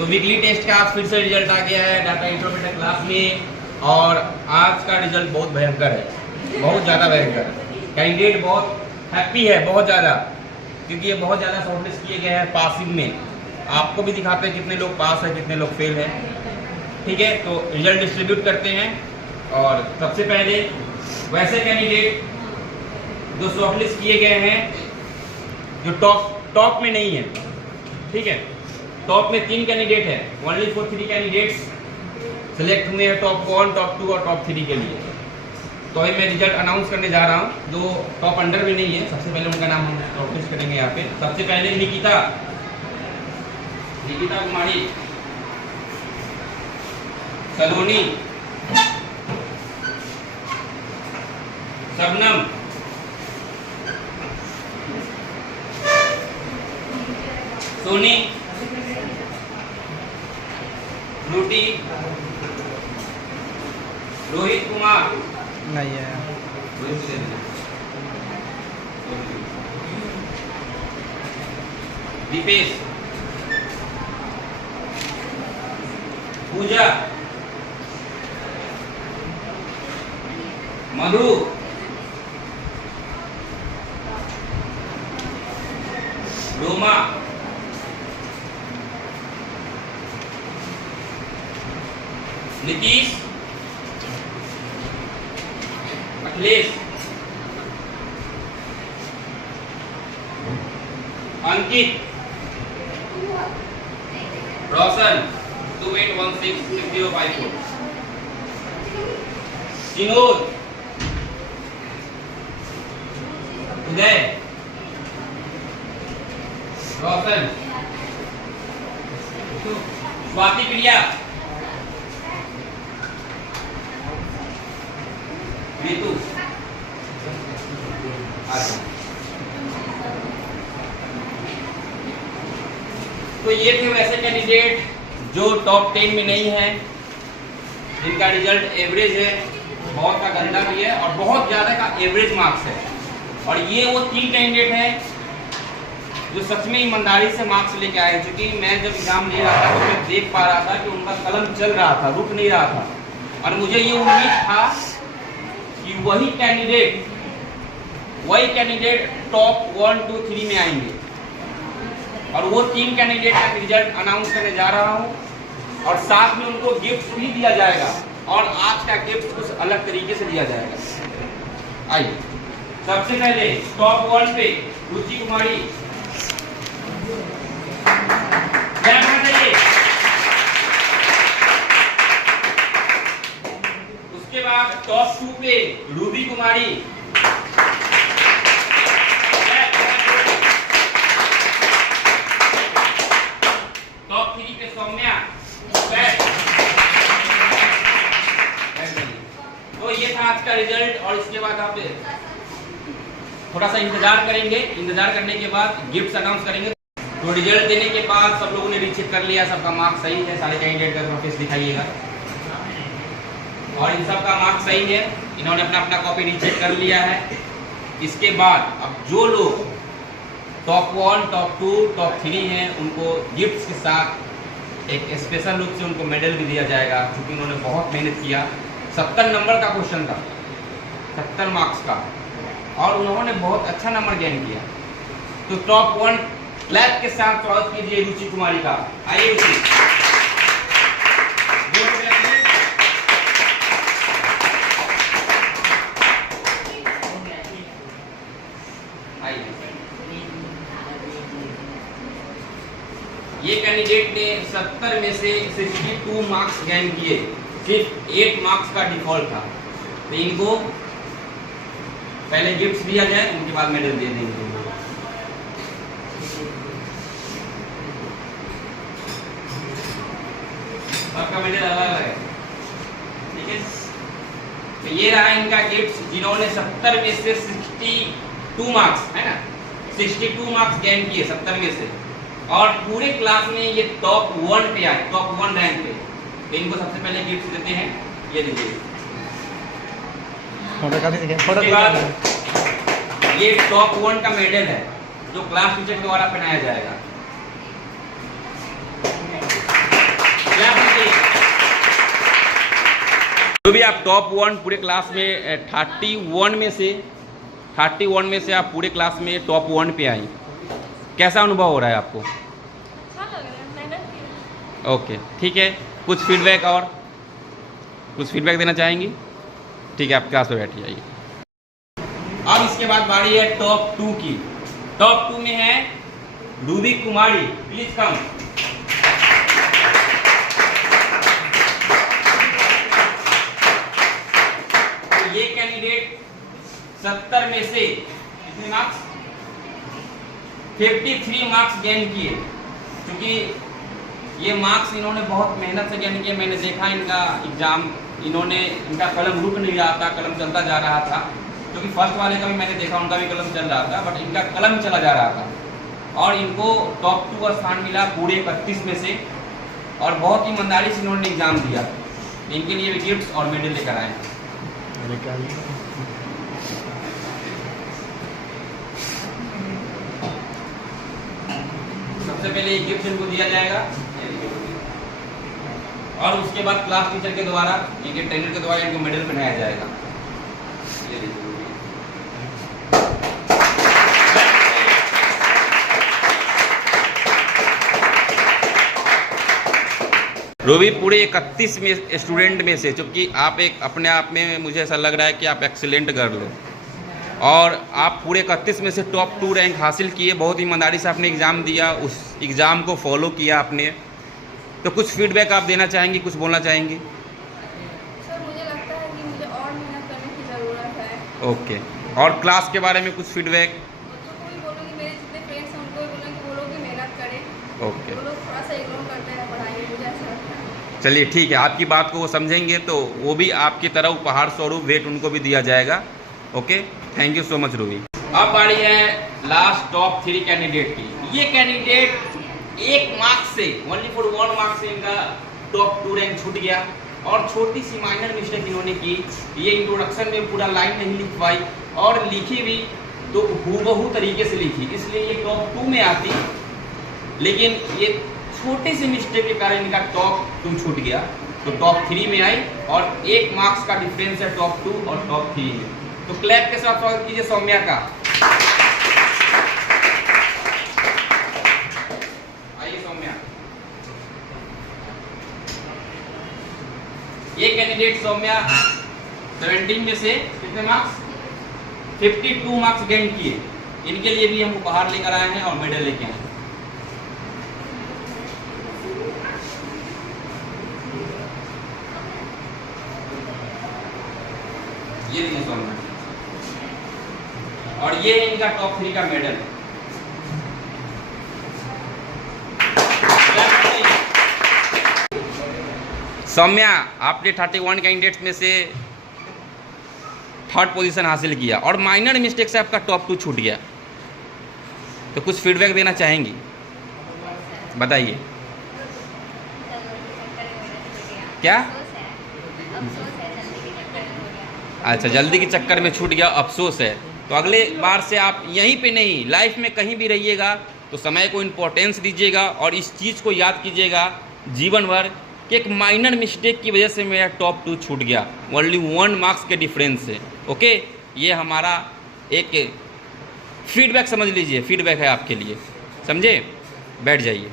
तो weekly test का आज फिर से रिजल्ट आ गया है डाटा इंटरमीडिएट क्लास में, और आज का रिजल्ट बहुत भयंकर है, बहुत ज़्यादा भयंकर है। कैंडिडेट बहुत हैप्पी है, बहुत ज़्यादा, क्योंकि ये बहुत ज़्यादा शॉर्टलिस्ट किए गए हैं पासिंग में। आपको भी दिखाते हैं कितने लोग पास हैं, कितने लोग फेल हैं। ठीक है, तो रिजल्ट डिस्ट्रीब्यूट करते हैं। और सबसे पहले वैसे कैंडिडेट जो शॉर्टलिस्ट किए गए हैं, जो टॉप में नहीं है, ठीक है, टॉप में 3 कैंडिडेट है, ओनली फॉर 3 कैंडिडेट्स सेलेक्ट हुए हैं टॉप 1, टॉप 2 और टॉप 3 के लिए। तो अभी मैं रिजल्ट अनाउंस करने जा रहा हूँ, जो टॉप अंडर में नहीं है। सबसे पहले उनका नाम हम शॉर्टलिस्ट करेंगे यहाँ पे। सबसे पहले निकिता कुमारी, सलोनी, शबनम, सोनी, रूटी, रोहित कुमार नहीं है, दीपेश, पूजा, मधु, रोमा, नीतीश, अखिलेश, अंकित, रोशन 28166054, सिनोद, उदय, रोशन, स्वाति प्रिया, ऋतु। तो ये थे वैसे कैंडिडेट जो टॉप 10 में नहीं है, जिनका रिजल्ट एवरेज है, बहुत का गंदा भी है और बहुत ज़्यादा का एवरेज मार्क्स है। और ये वो 3 कैंडिडेट हैं जो सच में ईमानदारी से मार्क्स लेके आए। क्योंकि मैं जब एग्जाम ले रहा था तो मैं देख पा रहा था कि उनका कलम चल रहा था, रुक नहीं रहा था। और मुझे ये उम्मीद था कि वही कैंडिडेट टॉप 1, 2, 3 में आएंगे। और वो 3 कैंडिडेट का रिजल्ट अनाउंस करने जा रहा हूँ, और साथ में उनको गिफ्ट भी दिया जाएगा। और आज का गिफ्ट कुछ अलग तरीके से दिया जाएगा। आइए, सबसे पहले टॉप 1 पे रुचि कुमारी, उसके बाद टॉप 2 पे रूबी कुमारी, टॉप 3 पे सौम्या। तो ये था आज का रिजल्ट। और इसके बाद आप थोड़ा सा इंतजार करेंगे, इंतजार करने के बाद गिफ्ट अनाउंस करेंगे। तो रिजल्ट देने के बाद सब लोगों ने रीचेक कर लिया, सबका मार्क्स सही है। सारे कैंडिडेट का ऑफिस दिखाइएगा, और इन सब का मार्क्स सही है। इन्होंने अपना अपना कॉपी रीचेक कर लिया है। इसके बाद अब जो लोग टॉप 1, टॉप 2, टॉप 3 हैं, उनको गिफ्ट्स के साथ एक स्पेशल रूप से उनको मेडल भी दिया जाएगा, क्योंकि उन्होंने बहुत मेहनत किया। 70 नंबर का क्वेश्चन था, 70 मार्क्स का, और उन्होंने बहुत अच्छा नंबर गेन किया। तो टॉप 1 क्लैप के साथ स्वागत कीजिए रुचि कुमारी का। आइए रुचि। ये कैंडिडेट ने 70 में से 62 मार्क्स गेन किए, सिर्फ 8 मार्क्स का डिफॉल्ट था। तो इनको पहले गिफ्ट दिया जाए, उनके बाद मेडल दे देंगे। सबका मेडल अलग अलग है, ठीक है। तो ये रहा इनका गिफ्ट, जिन्होंने 70 में से 62 मार्क्स, है ना, 62 मार्क्स गेन किए 70 में से, और पूरे क्लास में ये टॉप 1 पे आए, टॉप 1 रैंक पे। तो इनको सबसे पहले गिफ्ट देते हैं, ये लीजिए। ये टॉप 1 का मेडल है, जो क्लास टीचर द्वारा पहनाया जाएगा। तो भी आप टॉप 1 पूरे क्लास में 31 में से आप पूरे क्लास में टॉप 1 पे आई। कैसा अनुभव हो रहा है आपको? अच्छा लग रहा है, मेहनत की। ओके ठीक है, कुछ फीडबैक और कुछ फीडबैक देना चाहेंगी? ठीक है, आप क्लास में बैठ जाइए। अब इसके बाद बारी है टॉप 2 की। टॉप 2 में है रूबी कुमारी, प्लीज कम। तो ये कैंडिडेट 70 में से कितने मार्क्स? 53 मार्क्स गेन किए। क्योंकि ये मार्क्स इन्होंने बहुत मेहनत से गेन किए। मैंने देखा इनका एग्जाम, इनका कलम रुक नहीं रहा था, कलम चलता जा रहा था। क्योंकि फर्स्ट वाले का भी मैंने देखा, उनका भी कलम चल रहा था, बट इनका कलम चला जा रहा था। और इनको टॉप 2 का स्थान मिला पूरे 31 में से। और बहुत ईमानदारी से इन्होंने एग्जाम दिया। इनके लिए भी गिफ्ट्स और मेडल लेकर आए हैं। सबसे पहले एक गिफ्ट इनको दिया जाएगा और उसके बाद क्लास टीचर के द्वारा, इनके ट्रेनर के द्वारा इनको मेडल पहनाया जाएगा। रूबी पूरे 31 में स्टूडेंट में से, क्योंकि आप एक अपने आप में मुझे ऐसा लग रहा है कि आप एक्सीलेंट गर्ल हो और आप पूरे 31 में से टॉप 2 रैंक हासिल किए। बहुत ईमानदारी से आपने एग्ज़ाम दिया, उस एग्ज़ाम को फॉलो किया आपने। तो कुछ फीडबैक आप देना चाहेंगी, कुछ बोलना चाहेंगी? सर मुझे लगता है कि मुझे और मेहनत करने की ज़रूरत है। ओके, और क्लास के बारे में कुछ फीडबैक? बच्चों को भी बोलूँगी, मेरे जितने फ्रेंड्स हैं उनको भी बोलूँगी कि वो लोग भी मेहनत करें। ओके, वो लोग थोड़ा सा इग्नोर करते हैं पढ़ाई, मुझे ऐसा लगता है। चलिए ठीक है, आपकी बात को वो समझेंगे तो वो भी आपकी तरह उपहार स्वरूप वेट उनको भी दिया जाएगा। Okay, thank you so much Ruby. अब बारी है लास्ट टॉप 3 कैंडिडेट की। ये कैंडिडेट 1 मार्क्स से, ओनली फॉर 1 मार्क्स से इनका टॉप 2 रैंक छूट गया। और छोटी सी माइनर मिस्टेक इन्होंने की, ये इंट्रोडक्शन में पूरा लाइन नहीं लिख पाई और लिखी भी तो हूबहू तरीके से लिखी, इसलिए ये टॉप 2 में आती। लेकिन ये छोटे से मिस्टेक के कारण इनका टॉप 2 छूट गया, तो टॉप 3 में आई। और 1 मार्क्स का डिफरेंस है टॉप 2 और टॉप 3 में। तो क्लैप के साथ स्वागत कीजिए सौम्या का। आइए सौम्या। ये कैंडिडेट सौम्या 17 में से कितने मार्क्स? 52 मार्क्स गेन किए। इनके लिए भी हम उपहार लेकर आए हैं और मेडल लेके आए हैं। ये लीजिए सौम्या, और ये है इनका टॉप 3 का मेडल। सौम्या, आपने 31 कैंडिडेट्स में से 3rd पोजीशन हासिल किया और माइनर मिस्टेक से आपका टॉप 2 छूट गया। तो कुछ फीडबैक देना चाहेंगी? बताइए। क्या? अच्छा, जल्दी के चक्कर में छूट गया, अफसोस है। तो अगले बार से आप यहीं पे नहीं, लाइफ में कहीं भी रहिएगा तो समय को इम्पोर्टेंस दीजिएगा और इस चीज़ को याद कीजिएगा जीवन भर कि एक माइनर मिस्टेक की वजह से मेरा टॉप 2 छूट गया, ओनली 1 मार्क्स के डिफरेंस से। ओके, ये हमारा एक फीडबैक समझ लीजिए, फीडबैक है आपके लिए, समझे? बैठ जाइए।